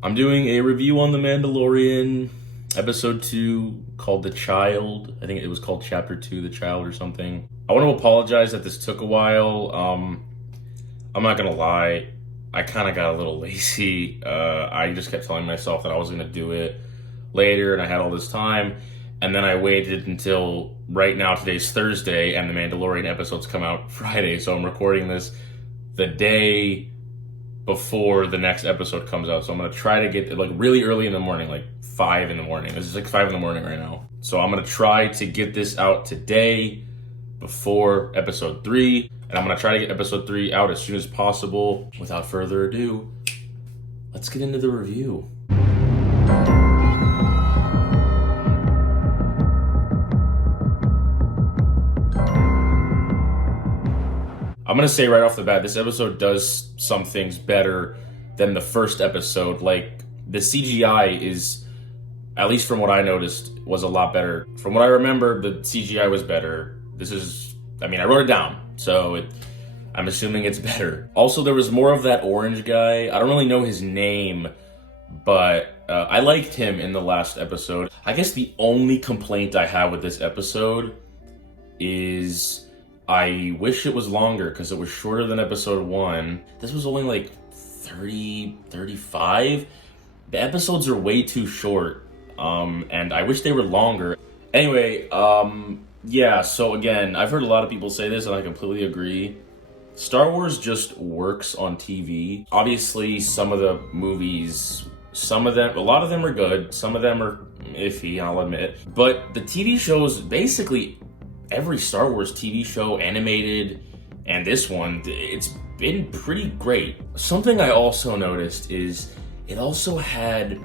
I'm doing a review on The Mandalorian, episode 2, called The Child. I think it was called Chapter 2, The Child or something. I want to apologize that this took a while. I'm not gonna lie, I kind of got a little lazy. I just kept telling myself that I was gonna do it later, and I had all this time. And then I waited until right now, today's Thursday, and The Mandalorian episodes come out Friday, so I'm recording this the day before the next episode comes out. So I'm gonna try to get like really early in the morning, like 5 in the morning. This is like 5 in the morning right now. So I'm gonna try to get this out today before episode 3. And I'm gonna try to get episode 3 out as soon as possible. Without further ado, let's get into the review. I'm gonna say right off the bat, this episode does some things better than the first episode. Like, the CGI is, at least from what I noticed, was a lot better. From what I remember, the CGI was better. I wrote it down, so I'm assuming it's better. Also, there was more of that orange guy. I don't really know his name, but I liked him in the last episode. I guess the only complaint I have with this episode is I wish it was longer because it was shorter than episode 1. This was only like 30, 35. The episodes are way too short, and I wish they were longer. Anyway, yeah, so again, I've heard a lot of people say this, and I completely agree. Star Wars just works on TV. Obviously, some of the movies, a lot of them are good, some of them are iffy, I'll admit. But the TV shows, basically every Star Wars TV show, animated, and this one, it's been pretty great. Something I also noticed is it also had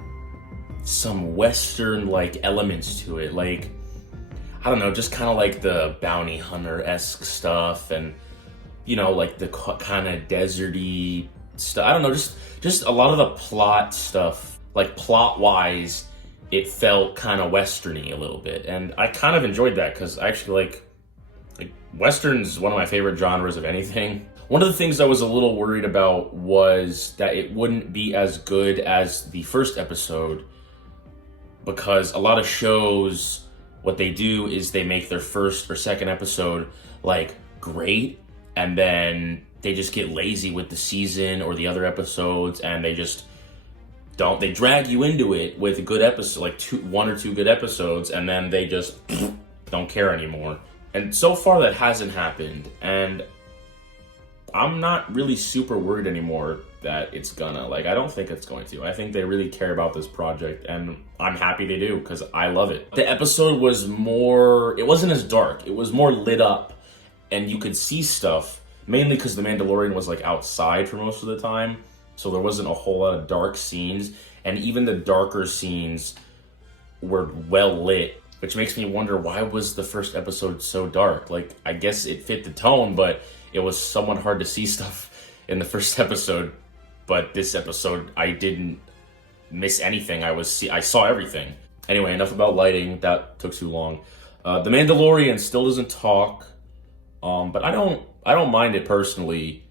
some Western-like elements to it. Like, I don't know, just kind of like the bounty hunter-esque stuff, and, you know, like the kind of deserty stuff. I don't know, just a lot of the plot stuff, like plot-wise, it felt kind of Western-y a little bit, and I kind of enjoyed that because I actually like Western's one of my favorite genres of anything. One of the things I was a little worried about was that it wouldn't be as good as the first episode, because a lot of shows, what they do is they make their first or second episode like great, and then they just get lazy with the season or the other episodes, and they just don't. They drag you into it with a good episode, like one or two good episodes, and then they just don't care anymore. And so far that hasn't happened, and I'm not really super worried anymore that it's gonna. Like, I don't think it's going to. I think they really care about this project, and I'm happy they do, because I love it. The episode was more, it wasn't as dark, it was more lit up, and you could see stuff, mainly because the Mandalorian was like outside for most of the time, so there wasn't a whole lot of dark scenes, and even the darker scenes were well lit, which makes me wonder, why was the first episode so dark? Like, I guess it fit the tone, but it was somewhat hard to see stuff in the first episode. But this episode, I didn't miss anything. I saw everything. Anyway, enough about lighting. That took too long. The Mandalorian still doesn't talk, but I don't mind it personally.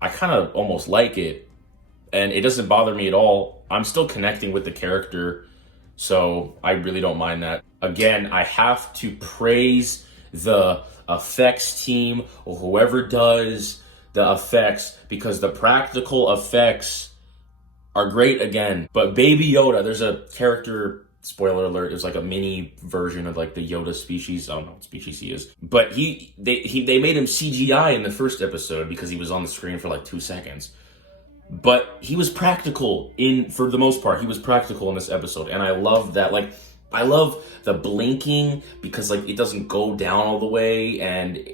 I kind of almost like it, and it doesn't bother me at all. I'm still connecting with the character, so I really don't mind that. Again, I have to praise the effects team, or whoever does the effects, because the practical effects are great again. But Baby Yoda, there's a character, spoiler alert, it's like a mini version of like the Yoda species. I don't know what species he is. But they made him CGI in the first episode because he was on the screen for like 2 seconds. But he was practical for the most part. He was practical in this episode, and I love that. Like, I love the blinking because like it doesn't go down all the way, and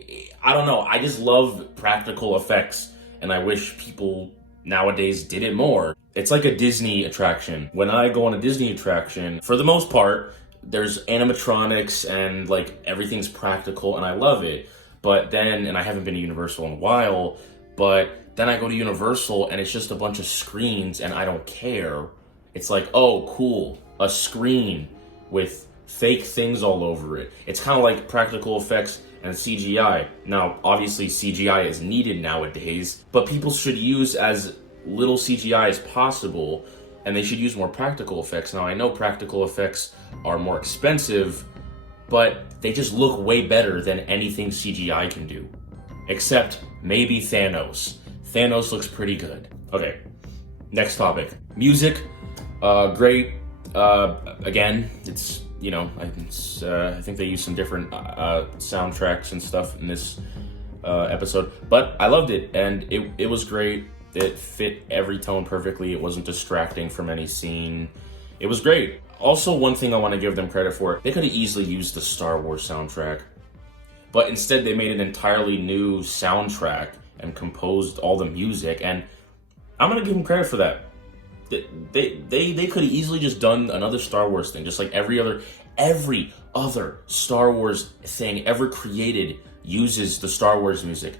I don't know. I just love practical effects, and I wish people nowadays did it more. It's like a Disney attraction. When I go on a Disney attraction, for the most part, there's animatronics and like everything's practical, and I love it. But then, and I haven't been to Universal in a while, but then I go to Universal and it's just a bunch of screens, and I don't care. It's like, oh, cool, a screen with fake things all over it. It's kind of like practical effects and CGI. Now, obviously CGI is needed nowadays, but people should use as little CGI as possible and they should use more practical effects. Now, I know practical effects are more expensive, but they just look way better than anything CGI can do. Except maybe Thanos. Thanos looks pretty good. Okay, next topic. Music, great. Again, it's, you know, I think they used some different soundtracks and stuff in this episode, but I loved it, and it was great. It fit every tone perfectly. It wasn't distracting from any scene. It was great. Also, one thing I want to give them credit for, they could have easily used the Star Wars soundtrack, but instead they made an entirely new soundtrack and composed all the music, and I'm gonna give them credit for that. They could have easily just done another Star Wars thing, just like every other Star Wars thing ever created uses the Star Wars music.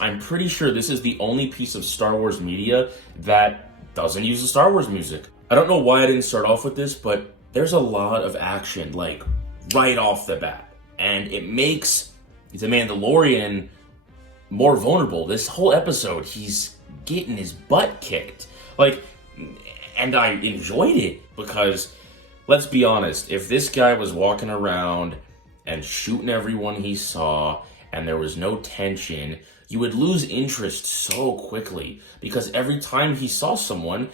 I'm pretty sure this is the only piece of Star Wars media that doesn't use the Star Wars music. I don't know why I didn't start off with this, but there's a lot of action, like, right off the bat. And it makes the Mandalorian more vulnerable. This whole episode, he's getting his butt kicked. Like, and I enjoyed it because, let's be honest, if this guy was walking around and shooting everyone he saw and there was no tension, you would lose interest so quickly, because every time he saw someone,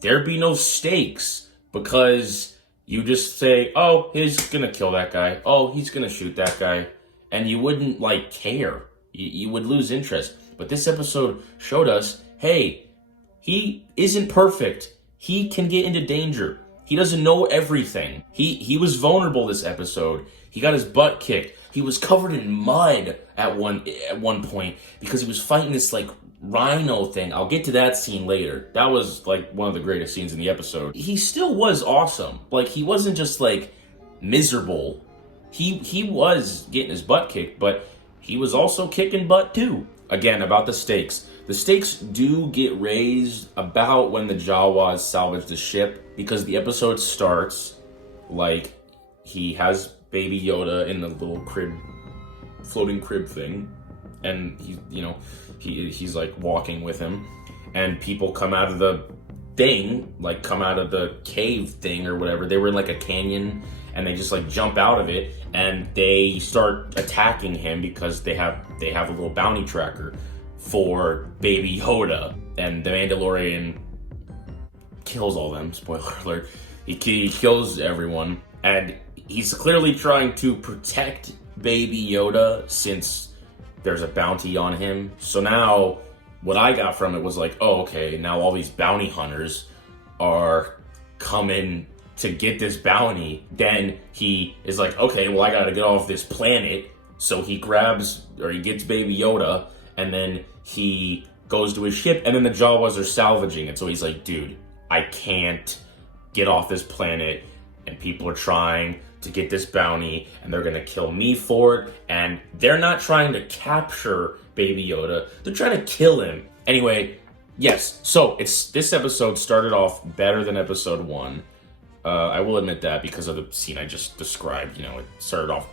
there'd be no stakes, because you just say, oh, he's gonna kill that guy, oh, he's gonna shoot that guy, and you wouldn't, like, care. You would lose interest. But this episode showed us, hey, he isn't perfect. He can get into danger. He doesn't know everything. He was vulnerable this episode. He got his butt kicked. He was covered in mud at one point because he was fighting this, like, rhino thing. I'll get to that scene later. That was, like, one of the greatest scenes in the episode. He still was awesome. Like, he wasn't just, like, miserable. He was getting his butt kicked, but he was also kicking butt too. Again, about the stakes. The stakes do get raised about when the Jawas salvage the ship, because the episode starts like he has Baby Yoda in the little crib, floating crib thing, and he's like walking with him, and people come out of the thing, like come out of the cave thing or whatever. They were in like a canyon, and they just like jump out of it, and they start attacking him because they have a little bounty tracker for Baby Yoda, and the Mandalorian kills all them. Spoiler alert. He kills everyone, and he's clearly trying to protect Baby Yoda since there's a bounty on him. So now, what I got from it was like, oh, okay, now all these bounty hunters are coming to get this bounty. Then he is like, okay, well, I gotta get off this planet. So he gets Baby Yoda, and then he goes to his ship, and then the Jawas are salvaging it. So he's like, dude, I can't get off this planet, and people are trying to get this bounty, and they're gonna kill me for it, and they're not trying to capture Baby Yoda, they're trying to kill him. Anyway, yes, so this episode started off better than episode 1. I will admit that, because of the scene I just described. It started off,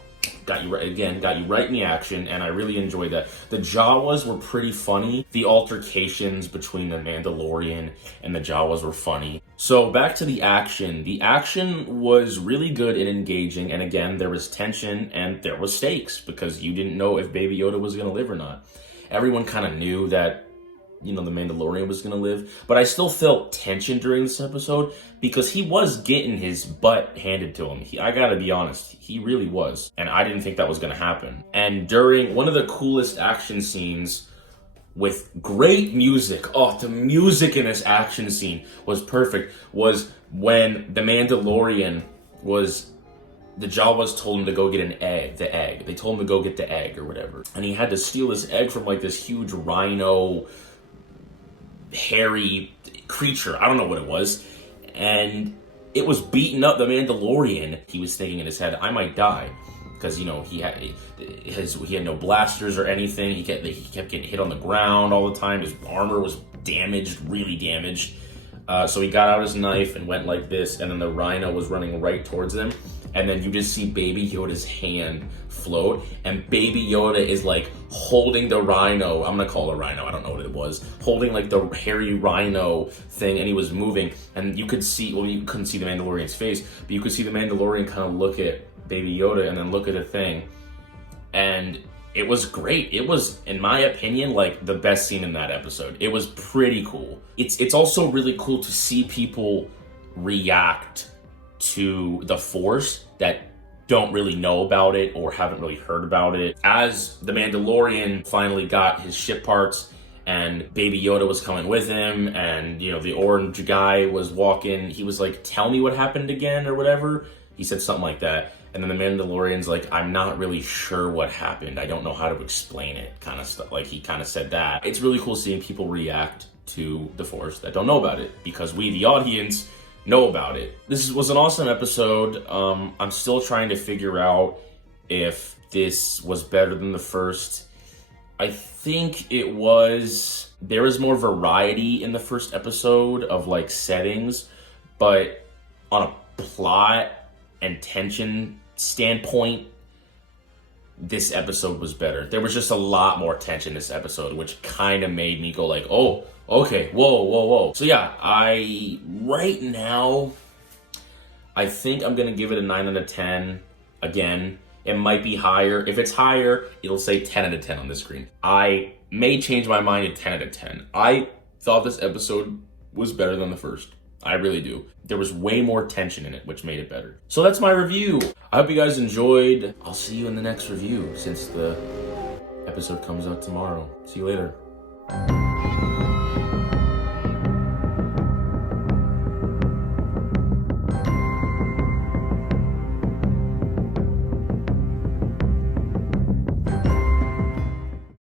got you right in the action, and I really enjoyed that. The Jawas were pretty funny. The altercations between the Mandalorian and the Jawas were funny. So back to the action. The action was really good and engaging, and again, there was tension and there was stakes, because you didn't know if Baby Yoda was going to live or not. Everyone kind of knew that, the Mandalorian was going to live, but I still felt tension during this episode because he was getting his butt handed to him. I gotta be honest, he really was, and I didn't think that was going to happen. And during one of the coolest action scenes with great music, the music in this action scene was perfect, was when the Mandalorian the Jawas told him to go get the egg. They told him to go get the egg or whatever, and he had to steal this egg from like this huge rhino hairy creature. I don't know what it was. And it was beating up the Mandalorian. He was thinking in his head, I might die. Because, he had no blasters or anything. He kept getting hit on the ground all the time. His armor was damaged, really damaged. So he got out his knife and went like this. And then the rhino was running right towards them. and then you just see Baby Yoda's hand float, and Baby Yoda is like holding the rhino. I'm gonna call it a rhino, I don't know what it was. Holding like the hairy rhino thing, and he was moving, and you could see, well, you couldn't see the Mandalorian's face, but you could see the Mandalorian kind of look at Baby Yoda and then look at the thing. And it was great. It was, in my opinion, like the best scene in that episode. It was pretty cool. It's also really cool to see people react to the Force that don't really know about it or haven't really heard about it. As the Mandalorian finally got his ship parts and Baby Yoda was coming with him, and you know, the orange guy was walking, he was like, "Tell me what happened again," or whatever. He said something like that. And then the Mandalorian's like, "I'm not really sure what happened. I don't know how to explain it," kind of stuff. Like, he kind of said that. It's really cool seeing people react to the Force that don't know about it, because we, the audience, know about it. This was an awesome episode. I'm still trying to figure out if this was better than the first. I think it was. There was more variety in the first episode of like settings, but on a plot and tension standpoint, this episode was better. There was just a lot more tension this episode, which kind of made me go like, "Oh, okay, whoa." So yeah, right now, I think I'm gonna give it a 9 out of 10. Again, it might be higher. If it's higher, it'll say 10 out of 10 on the screen. I may change my mind to 10 out of 10. I thought this episode was better than the first. I really do. There was way more tension in it, which made it better. So that's my review. I hope you guys enjoyed. I'll see you in the next review, since the episode comes out tomorrow. See you later.